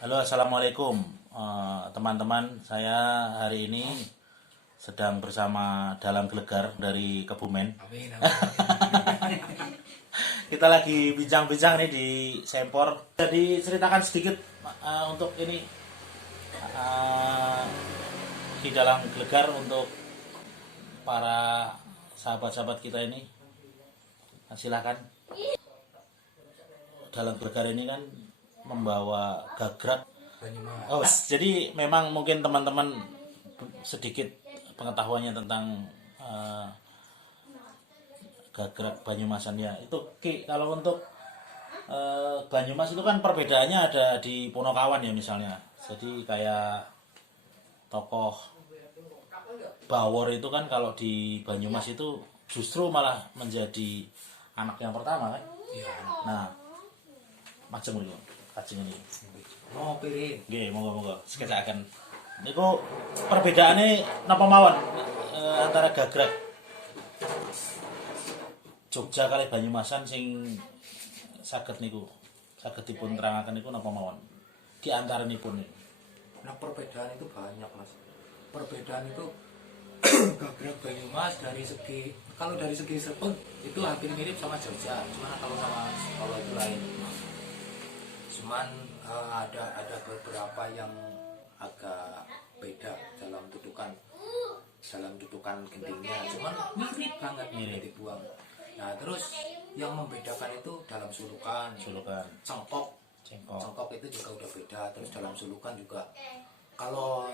Halo, assalamualaikum teman-teman. Saya hari ini sedang bersama Dalam Gelegar dari Kebumen. Amin, amin. Kita lagi bincang-bincang nih di Sempor. Jadi ceritakan sedikit untuk ini di Dalam Gelegar untuk para sahabat-sahabat kita ini. Silakan. Dalam Gelegar ini kan membawa gagrak. Banyumas. Oh, jadi memang mungkin teman-teman sedikit pengetahuannya tentang gagrak Banyumasan ya. Itu Ki, kalau untuk Banyumas itu kan perbedaannya ada di Punokawan ya misalnya. Jadi kayak tokoh Bawor itu kan kalau di Banyumas itu justru malah menjadi anak yang pertama kan. Iya. Nah, macam itu. Kajeng ini. Mau piring. Nggih, monggo-monggo sekecakaken. Niku perbedaane napa mawon antara gagrak Jogja kali Banyumasan sing saged dipun terangaken niku napa mawon? Di antaranipun niku. Nah, perbedaan itu banyak, Mas. Perbedaan itu gagrak Banyumas dari segi, kalau dari segi serpent itu hampir mirip sama Jogja, cuman kalau sama Solo itu lain. Cuman ada beberapa yang agak beda dalam tutukan gendingnya, cuman mirip banget dibuang. Nah, terus yang membedakan itu dalam sulukan, cengkok itu juga udah beda. Terus dalam sulukan juga, kalau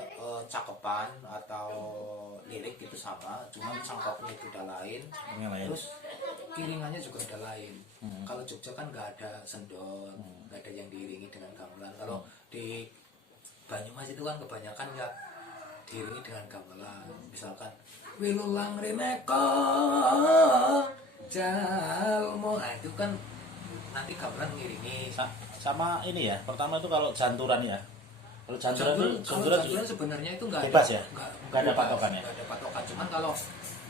cakepan atau lirik itu sama, cuman cengkoknya itu udah lain. Terus iringannya juga udah lain. Kalau Jogja kan nggak ada sendol, nggak ada yang diiringi dengan gamelan. Kalau di Banyumas itu kan kebanyakan ya diiringi dengan gamelan. Misalkan wilulang rineko jalmo, nah itu kan nanti gamelan ngiringi. Sama ini ya. Pertama itu kalau janturan ya. Kalau Janturan sebenarnya itu nggak bebas ya? nggak Nggak ada patokannya? Nggak ada patokan. Cuman kalau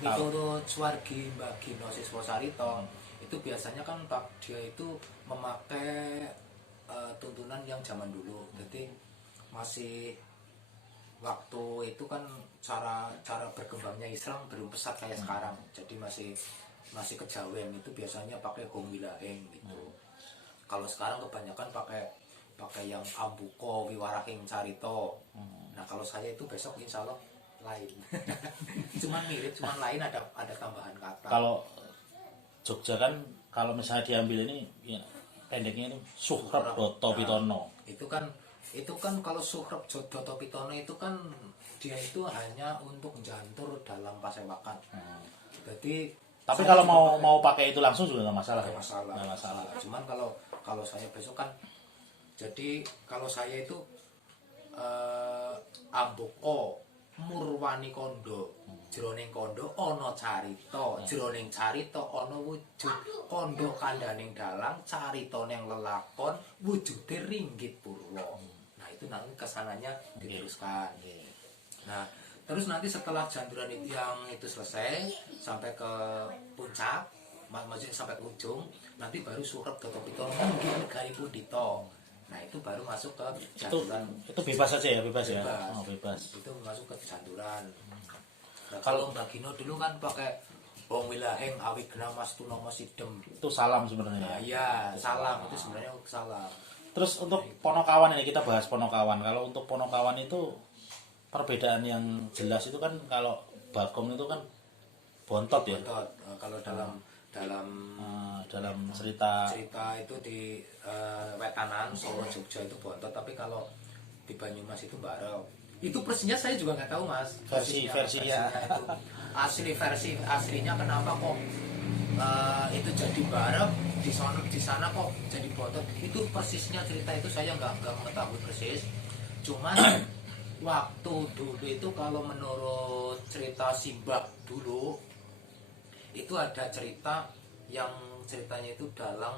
menurut Suwargi Mbak Gino Siswo Sarito, itu biasanya kan dia itu memakai tuntunan yang zaman dulu. Jadi masih waktu itu kan cara berkembangnya Islam belum pesat kayak sekarang. Jadi masih kejawen, itu biasanya pakai gong wilaheng gitu. Kalau sekarang kebanyakan pakai yang ambuko wiwarahing carito. Nah, kalau saya itu besok insya Allah lain. Cuman mirip, cuman lain, ada tambahan kata. Kalau Jogja kan kalau misalnya diambil ini ya, pendeknya itu Suhrep Doto Pitono. Itu kan kalau Suhrep Doto Pitono itu kan dia itu hanya untuk jantur dalam pasewakan. Jadi tapi kalau mau pakai itu langsung juga nggak masalah. Nggak masalah. Cuman kalau saya besok kan, jadi kalau saya itu ambuko murwani kondo, jroning kondo ana carita, jroning carita ana wujud, kondo kandaning dalang, carita ning lelakon, wujude ringgit purwa. Nah, itu nanti kesananya diteruskan. Nah, terus nanti setelah janturan itu selesai sampai ke puncak, maksudnya sampai ke ujung, nanti baru Suhrep Doto Pitono nggih negari Pundito. Nah, itu baru masuk ke janturan. Itu bebas saja ya, bebas ya. Oh, bebas. Itu masuk ke janturan. Nah, kalau Mbak Gino dulu kan pakai Bong Wilaheng awi gena mas tunomo sidem. Itu salam sebenarnya. Nah, iya, salam itu sebenarnya salam. Terus untuk Ponokawan ini kita bahas Ponokawan. Kalau untuk Ponokawan itu perbedaan yang jelas itu kan kalau Bagong itu kan bontot ya. Bontot. Kalau dalam cerita itu di Wetanan Solo Jogja itu bontot, tapi kalau di Banyumas itu barel. Itu persisnya saya juga nggak tahu, Mas. Versinya itu versi aslinya kenapa kok itu jadi barel, di sana kok jadi bontot. Itu persisnya cerita itu saya nggak mengetahui persis. Cuman waktu dulu itu kalau menurut cerita Simbah dulu itu ada cerita yang ceritanya itu dalang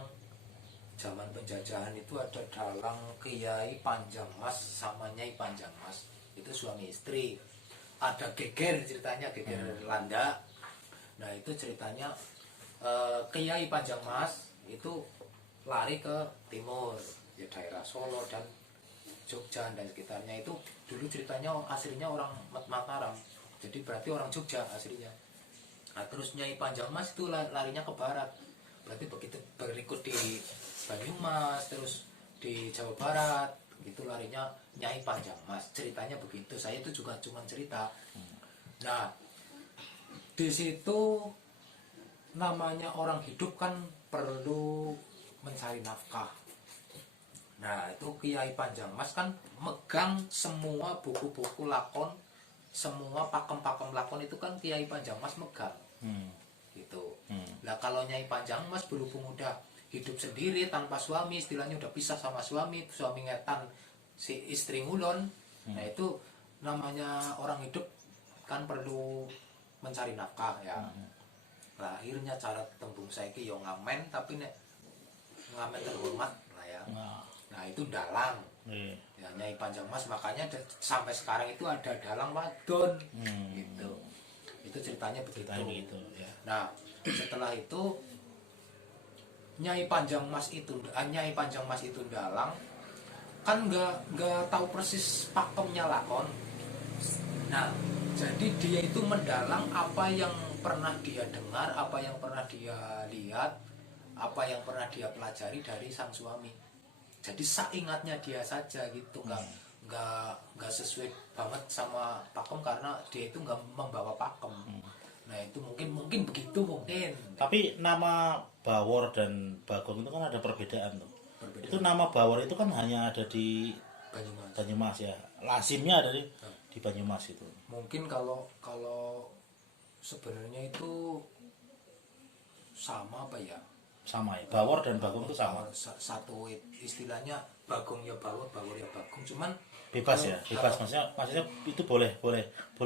zaman penjajahan, itu ada dalang Kiai Panjang Mas sama Nyai Panjang Mas, itu suami istri. Ada geger ceritanya, geger Landa. Nah, itu ceritanya Kiai Panjang Mas itu lari ke timur, ya daerah Solo dan Jogja dan sekitarnya itu dulu ceritanya aslinya orang Mataram, jadi berarti orang Jogja aslinya. Nah, terus Nyai Panjang Mas itu larinya ke barat, berarti begitu berikut di Banyumas, terus di Jawa Barat itu larinya Nyai Panjang Mas, ceritanya begitu. Saya itu juga cuma cerita. Nah, di situ namanya orang hidup kan perlu mencari nafkah. Nah, itu Kiai Panjang Mas kan megang semua buku-buku lakon, semua pakem-pakem lakon itu kan Kiai Panjang Mas megang. Gitu. Nah, kalau Nyai Panjang Mas berhubung udah hidup sendiri tanpa suami, istilahnya udah pisah sama suami ngetan si istri ngulon. Nah, itu namanya orang hidup kan perlu mencari nafkah ya. Nah, akhirnya cara tembung saiki yo ngamen, tapi nek ngamen terhormat lah ya. Nah, itu dalang. Ya, Nyai Panjang Mas makanya sampai sekarang itu ada dalang wadon. Gitu. Itu ceritanya begitu. Ya. Nah, setelah itu Nyai Panjang Mas itu dalang kan nggak tahu persis pakemnya lakon. Nah, jadi dia itu mendalang apa yang pernah dia dengar, apa yang pernah dia lihat, apa yang pernah dia pelajari dari sang suami. Jadi seingatnya dia saja gitu, nggak sesuai banget sama pakem karena dia itu nggak membawa pakem. Nah, itu mungkin begitu mungkin. Tapi nama Bawor dan Bagong itu kan ada perbedaan tuh. Itu nama Bawor itu kan hanya ada di Banyumas ya. Lazimnya ada di Banyumas itu. Mungkin kalau sebenarnya itu sama apa ya? Sama ya. Bawor dan Bagong itu sama. Satu istilahnya Bagong ya Bawor, Bawor ya Bagong. Cuman Bebas ya, bebas maksudnya itu boleh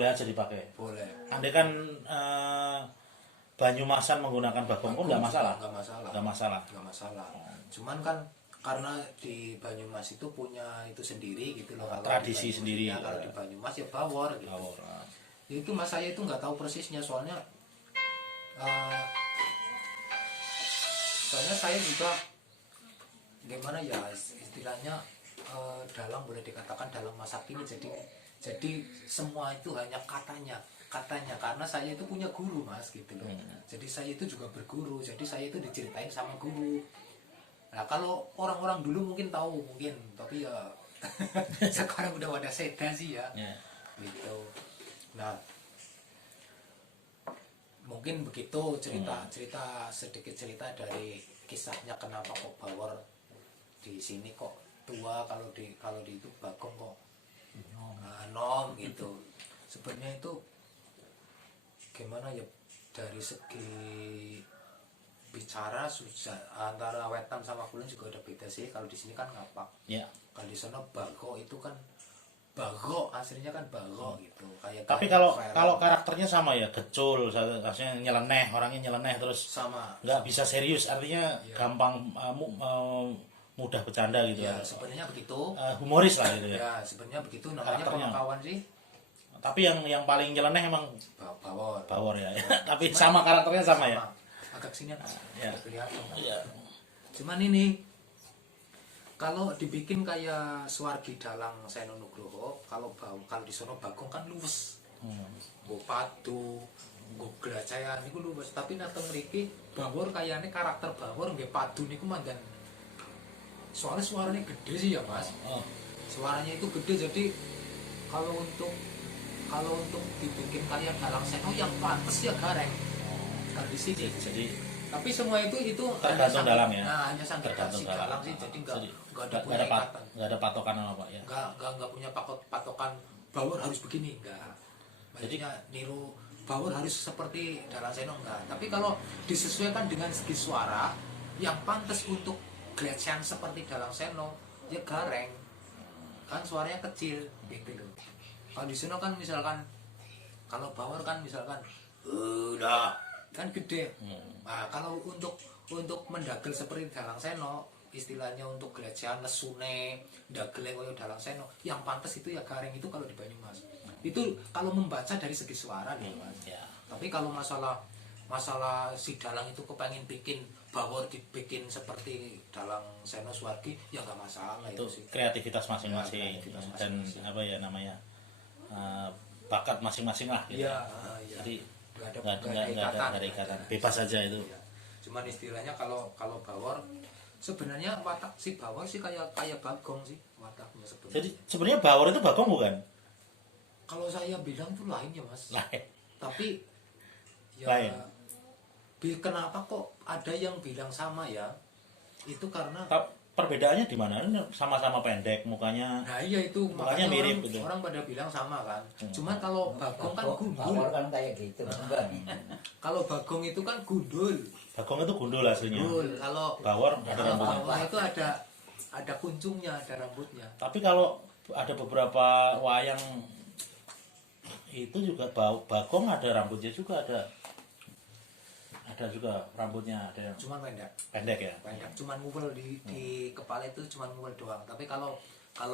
aja dipakai. boleh. Andai kan Banyumasan menggunakan Bagong pun nggak masalah. Nggak masalah. Cuman kan karena di Banyumas itu punya itu sendiri gitu loh. Kalau Tradisi sendiri. Ya, kalau di Banyumas ya Bawor gitu. Bawor. Itu mas saya itu nggak tahu persisnya soalnya saya juga gimana ya istilahnya dalang boleh dikatakan dalam masa kini jadi semua itu hanya katanya karena saya itu punya guru mas gitu loh. Jadi saya itu juga berguru, jadi saya itu diceritain sama guru. Nah, kalau orang-orang dulu mungkin tahu tapi ya sekarang udah ada seda sih ya. Gitu. Nah, mungkin begitu sedikit cerita dari kisahnya kenapa kok Bawor di sini kok tua, kalau di itu Bagong kok nom gitu. Sebenarnya itu gimana ya, dari segi bicara susah, antara wetan sama kulon juga udah beda sih. Kalau di sini kan ngapak Ya. kalau di sana bago itu kan bago, aslinya kan bago gitu. Tapi kalau karakternya sama ya, gecul, artinya nyeleneh, orangnya nyeleneh terus sama, nggak bisa serius, artinya gampang mudah bercanda gitu. Ya, sebenarnya begitu. Humoris lah gitu ya. Ya, sebenarnya begitu, namanya kawan sih. Tapi yang paling nyeleneh emang Bawor ya. Tapi sama karakternya sama ya. Agak sini Ya. kelihatan. Iya. Cuman ini kalau dibikin kayak Suwargi Dalang Seno Nugroho, kalau di sono Bagong kan luwes. Nggo padu, nggo glacayan niku luwes, tapi nang mriki Bawor kayane karakter Bawor nggih padu niku mandan. Soalnya suaranya gede sih ya, Mas. Suaranya itu gede, jadi kalau untuk dibikin kayak Dalang Seno yang pantes ya gareng. Kalau di sini. Jadi tapi semua itu tergantung dalang ya. Nah, hanya sanggitasi dalang sih, jadi nggak ada patokan apa ya. Nggak punya patokan Bawor harus begini, enggak. Maksudnya niru Bawor harus seperti Dalang Seno, enggak. Tapi kalau disesuaikan dengan segi suara yang pantas untuk Gletchen seperti Dalang Seno, ya gareng. Kan suaranya kecil gitu loh. Kalau di Seno kan misalkan, kalau Bawor kan misalkan udah kan gede. Nah, kalau untuk mendagel seperti Dalang Seno, istilahnya untuk Gletchen lesune dagel koyo Dalang Seno, yang pantas itu ya gareng itu kalau di Banyumas. Itu kalau membaca dari segi suara nih, Mas. Ya. Tapi kalau masalah masalah si dalang itu kepengen bikin bawor dibikin seperti dalang Seno Suwardi ya nggak masalah Itu itu sih. kreativitas masing-masing Ya, kreativitas dan masing-masing. apa ya namanya bakat masing-masing lah gitu. Iya, iya. Jadi Nggak nggak ada ikatan, bebas saja itu. Iya. Cuman istilahnya kalau bawor sebenarnya watak si bawor sih kayak Bagong sih wataknya sebenarnya. Jadi sebenarnya Bawor itu Bagong bukan? Kalau saya bilang tuh lain ya mas. Lain. Tapi ya Lain. kenapa kok ada yang bilang sama ya? Itu karena Perbedaannya di mana? Sama-sama pendek mukanya. nah iya itu Makanya makanya mirip orang, gitu. orang pada bilang sama kan. Cuman kalau Bagong kan gundul. Bawor kan kayak gitu enggak. Kalau Bagong itu kan gundul. Bagong itu gundul aslinya. Gundul. Kalau Bawor ada kalau rambutnya. bawor itu ada kuncungnya, ada rambutnya. Tapi kalau ada beberapa wayang itu juga Bagong ada rambutnya juga, ada juga rambutnya, ada yang Cuman pendek ya. pendek. Cuman ngumpul di kepala itu cuman ngumpul doang. Tapi kalau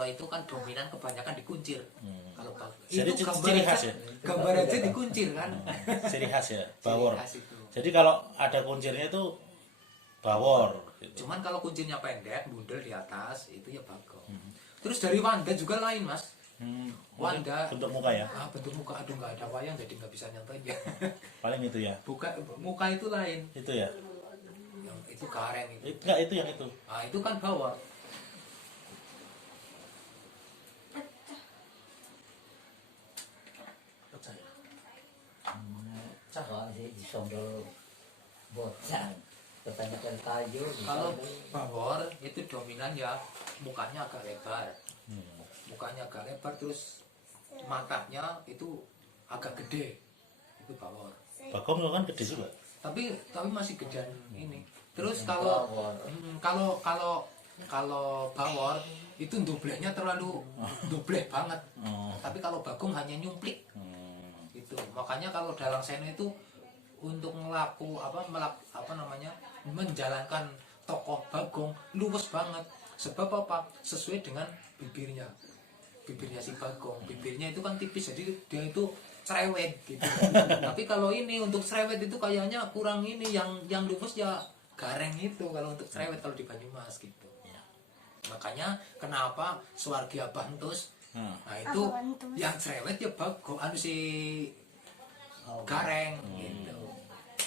itu kan dominan kebanyakan dikuncir. Kalau Jadi itu ciri khas ya? gambar aja dikuncir kan. Ciri khas ya, Bawor. Ciri khas itu. Jadi kalau ada kuncirnya itu Bawor gitu. Cuman kalau kuncinya pendek, bundel di atas, itu ya Bagong. Terus dari Wanda juga lain, Mas. Wanda. Bentuk muka ya. Bentuk muka, aduh nggak ada wayang jadi nggak bisa nyontoin ya. Paling itu ya. Muka itu lain. Itu ya. Yang itu kareng itu. Enggak, itu yang itu. Nah, itu kan Bawor. Soalnya sih disondol bocah kebanyakan kayu. Kalau Bawor itu dominan ya mukanya agak lebar. Mukanya agak lebar terus matanya itu agak gede. Itu Bawor. Bagong itu kan gede juga. Tapi masih gedean ini. Terus kalau Bawor itu dobleknya terlalu doblek banget. Tapi kalau Bagong hanya nyumplik. Itu makanya kalau dalang Seno itu untuk menjalankan tokoh Bagong luwes banget. Sebab apa? Sesuai dengan bibirnya si Bagong. Bibirnya itu kan tipis jadi dia itu cerewet gitu. Tapi kalau ini untuk cerewet itu kayaknya kurang ini, yang luwes ya gareng itu kalau untuk cerewet kalau di Banyumas gitu. Makanya kenapa Suwargi Abantus nah itu yang cerewet ya Bagong si gareng gitu.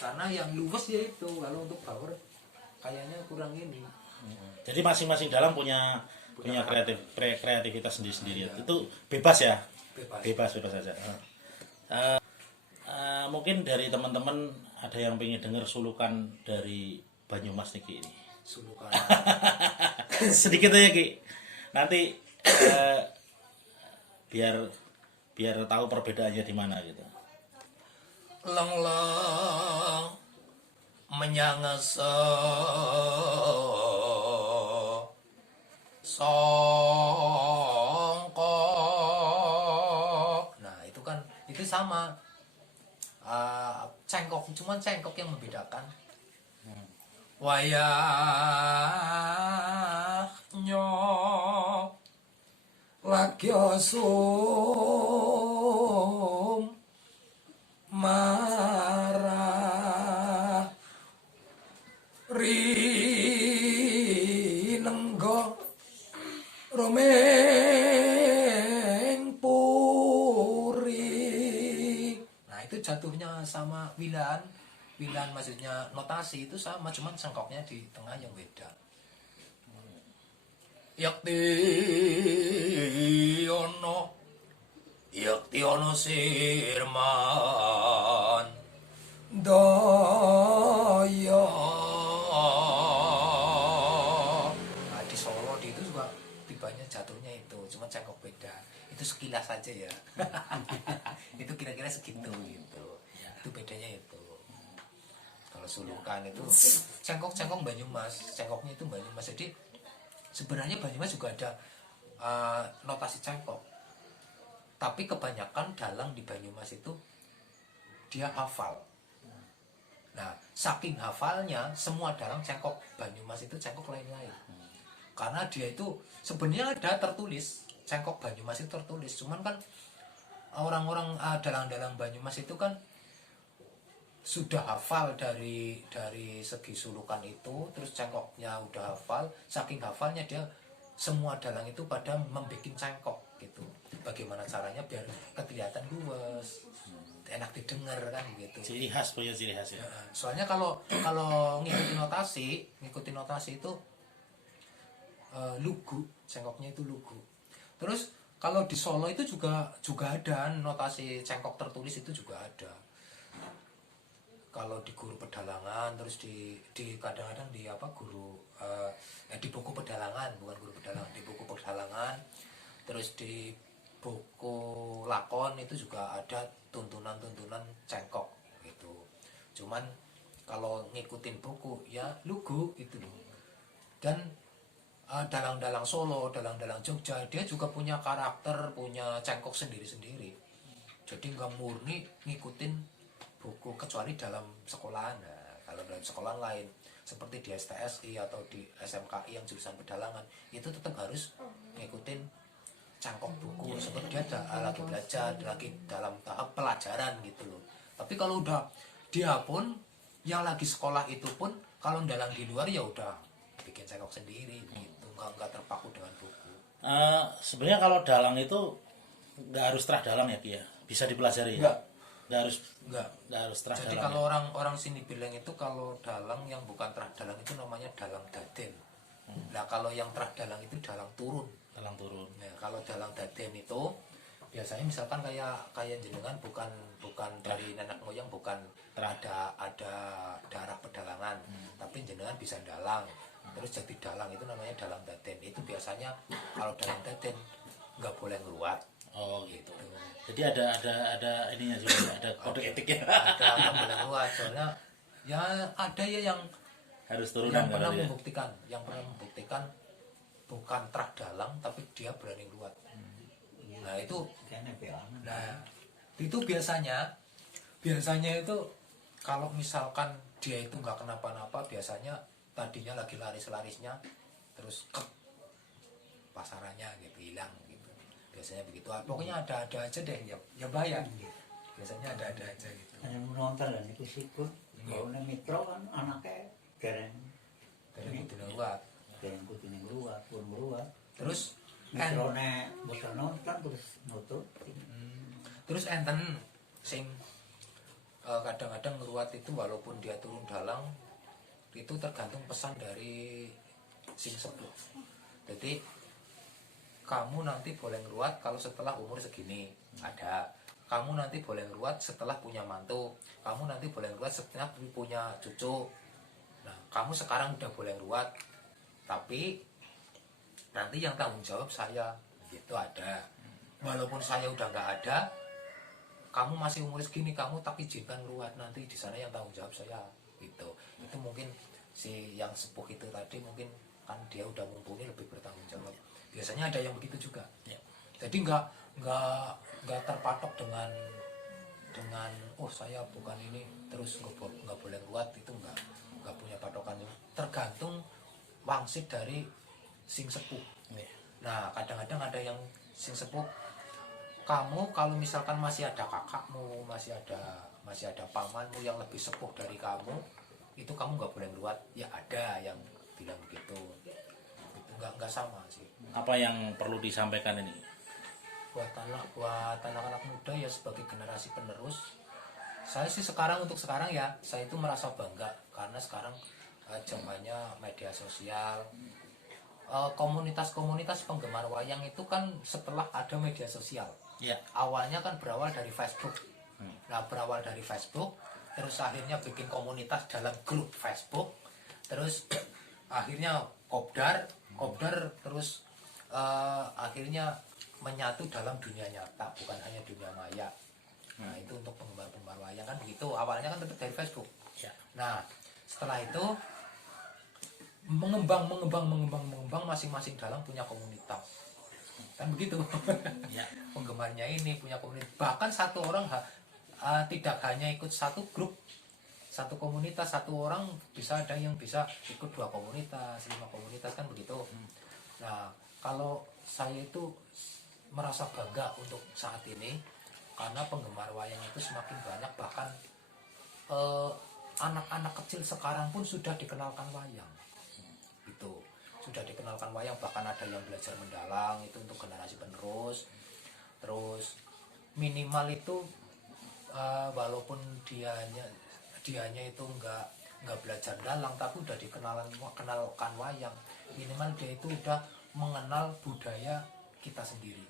Karena yang luwes ya itu, kalau untuk Bawor kayaknya kurang ini. Jadi masing-masing dalang punya kreativitas sendiri-sendiri. Itu bebas ya. Bebas saja. Mungkin dari teman-teman ada yang pengen dengar sulukan dari Banyumas niki ini. Sulukan. Sedikit aja Ki. Nanti biar tahu perbedaannya di mana gitu. Lang menyangasa songko. Nah itu kan itu sama cengkok, cuman cengkok yang membedakan. Wayahnya lagi asum marah rinenggo romeng puri. Nah itu jatuhnya sama wilan maksudnya notasi itu sama, cuman cengkoknya di tengah yang beda. Yakti ono sirman daya. Nah, di Solo itu juga tibanya jatuhnya itu, cuma cengkok beda. Itu sekilas saja ya. Itu kira-kira segitu gitu. Itu bedanya itu. Kalau sulukan itu cengkok Banyumas, cengkoknya itu Banyumas. Jadi sebenarnya Banyumas juga ada notasi cengkok. Tapi kebanyakan dalang di Banyumas itu dia hafal. Nah, saking hafalnya semua dalang cengkok Banyumas itu cengkok lain-lain. Karena dia itu sebenarnya ada tertulis, cengkok Banyumas itu tertulis. Cuman kan orang-orang dalang-dalang Banyumas itu kan sudah hafal dari segi sulukan itu, terus cengkoknya udah hafal, saking hafalnya dia semua dalang itu pada membuat cengkok gitu. Bagaimana caranya biar kelihatan luas, enak didengar kan gitu. Ciri khas, punya ciri khas ya. Soalnya kalau ngikutin notasi itu lugu, cengkoknya itu lugu. Terus kalau di Solo itu juga ada notasi cengkok tertulis, itu juga ada. Kalau di guru pedalangan, terus di kadang-kadang di apa guru di buku pedalangan, bukan guru pedalangan, di buku pedalangan, terus di buku lakon itu juga ada tuntunan cengkok gitu. Cuman kalau ngikutin buku ya lugu itu loh. Dan dalang-dalang Solo, dalang-dalang Jogja, dia juga punya karakter, punya cengkok sendiri-sendiri. Jadi nggak murni ngikutin buku kecuali dalam sekolahan. Nah, kalau dalam sekolah lain seperti di STSI atau di SMKI yang jurusan pedalangan itu tetap harus ngikutin cangkok buku, seperti dia lagi belajar, lagi dalam tahap pelajaran gitu loh. Tapi kalau udah dia pun yang lagi sekolah itu pun kalau dalang di luar ya udah bikin cangkok sendiri gitu, nggak terpaku dengan buku. Sebenarnya kalau dalang itu nggak harus terah dalang ya Ki ya, bisa dipelajari ya. Nggak harus terah Jadi dalang. kalau orang sini bilang itu kalau dalang yang bukan terah dalang itu namanya dalang daden. Nah kalau yang terah dalang itu dalang turun. Dalang turun. Nah, kalau dalang daden itu biasanya misalkan kayak jenengan bukan dari nenek moyang, bukan ada darah pedalangan, tapi jenengan bisa dalang. Terus jadi dalang itu namanya dalang daden. Itu biasanya kalau dalang daden nggak boleh ngeluar. Oh gitu. Jadi ada ininya juga, ada kode etiknya. Ada nggak boleh ngeluar, soalnya ya ada ya yang Harus turunan yang pernah kalau dia. membuktikan bukan terah dalang tapi dia berani luat. Nah itu biasanya itu kalau misalkan dia itu nggak kenapa-napa, biasanya tadinya lagi laris-larisnya terus pasarannya gitu hilang gitu. Biasanya begitu. Pokoknya ada aja deh ya bayar gitu. Biasanya ada aja gitu. Hanya menonton dan itu sikut. Kalau Mitro kan anaknya keren Gitu luat. keren kucing luar, pun luar. Terus Mitrone bosan nonton terus nutup. Terus enten sing kadang-kadang ngeruat itu walaupun dia turun dalang itu tergantung pesan dari sing sepuh. Jadi kamu nanti boleh ngeruat kalau setelah umur segini, ada. Kamu nanti boleh ngeruat setelah punya mantu. Kamu nanti boleh ngeruat setelah punya cucu. Nah, kamu sekarang udah boleh ngeruat, tapi nanti yang tanggung jawab saya, gitu ada. Walaupun saya udah nggak ada, kamu masih umur segini, kamu tak izinkan ngeruat, nanti di sana yang tanggung jawab saya, gitu. Itu mungkin si yang sepuh itu tadi mungkin kan dia udah mumpuni, lebih bertanggung jawab. Biasanya ada yang begitu juga. Ya. Jadi nggak terpatok dengan oh saya bukan ini terus nggak boleh kuat, itu nggak punya patokan. Tergantung wangsit dari sing sepuh. Ya. Nah kadang-kadang ada yang sing sepuh, kamu kalau misalkan masih ada kakakmu, masih ada pamanmu yang lebih sepuh dari kamu, itu kamu nggak boleh keluar. Ya ada yang bilang begitu. Itu nggak sama sih. Apa yang perlu disampaikan ini? Buat anak-anak muda ya sebagai generasi penerus, saya sih untuk sekarang ya saya itu merasa bangga karena sekarang zamannya media sosial, komunitas-komunitas penggemar wayang itu kan setelah ada media sosial. Ya. Awalnya kan berawal dari Facebook. Nah berawal dari Facebook, terus akhirnya bikin komunitas dalam grup Facebook, terus akhirnya kopdar terus akhirnya menyatu dalam dunia nyata, bukan hanya dunia maya. Nah itu untuk penggemar wayang kan begitu. Awalnya kan tetap dari Facebook. Ya. Nah setelah itu mengembang, masing-masing dalang punya komunitas. Kan begitu. Ya. Penggemarnya ini punya komunitas. Bahkan satu orang tidak hanya ikut satu grup, satu komunitas, satu orang bisa ada yang bisa ikut 2 komunitas, 5 komunitas kan begitu. Nah kalau saya itu merasa bangga untuk saat ini karena penggemar wayang itu semakin banyak, bahkan anak-anak kecil sekarang pun sudah dikenalkan wayang. Itu sudah dikenalkan wayang, bahkan ada yang belajar mendalang itu untuk generasi penerus. Terus minimal itu walaupun dianya itu nggak belajar dalang, tapi udah kenalkan wayang, minimal dia itu udah mengenal budaya kita sendiri.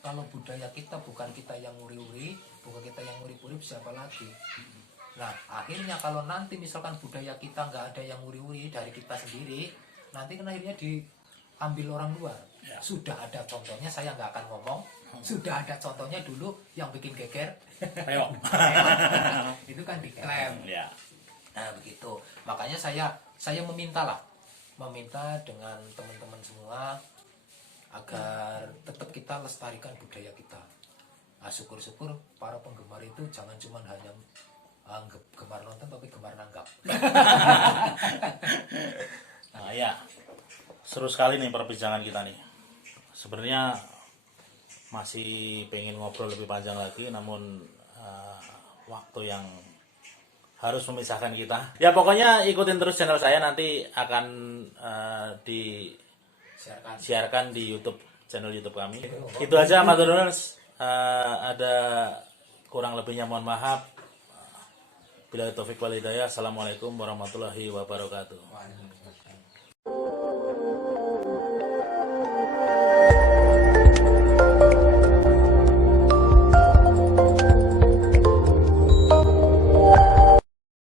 Kalau budaya kita bukan kita yang nguri-uri, bukan kita yang nguri-uri, siapa lagi? Nah akhirnya kalau nanti misalkan budaya kita nggak ada yang nguri-uri dari kita sendiri, nanti kan akhirnya diambil orang luar. Sudah ada contohnya, saya nggak akan ngomong. Sudah ada contohnya dulu yang bikin geger. Ayo. Itu kan diklaim. Ya. Nah begitu. Makanya saya meminta dengan teman-teman semua agar tetap kita lestarikan budaya kita. Nah, syukur-syukur para penggemar itu jangan cuma hanya gemar nonton tapi gemar nanggap. Nah ya, seru sekali nih perbincangan kita nih. Sebenarnya masih pengen ngobrol lebih panjang lagi, namun waktu yang harus memisahkan kita. Ya pokoknya ikutin terus channel saya, nanti akan disiarkan di YouTube, channel YouTube kami. Itu aja Madoners. Ada kurang lebihnya mohon maaf. Bila taufik wal hidayah. Assalamualaikum warahmatullahi wabarakatuh.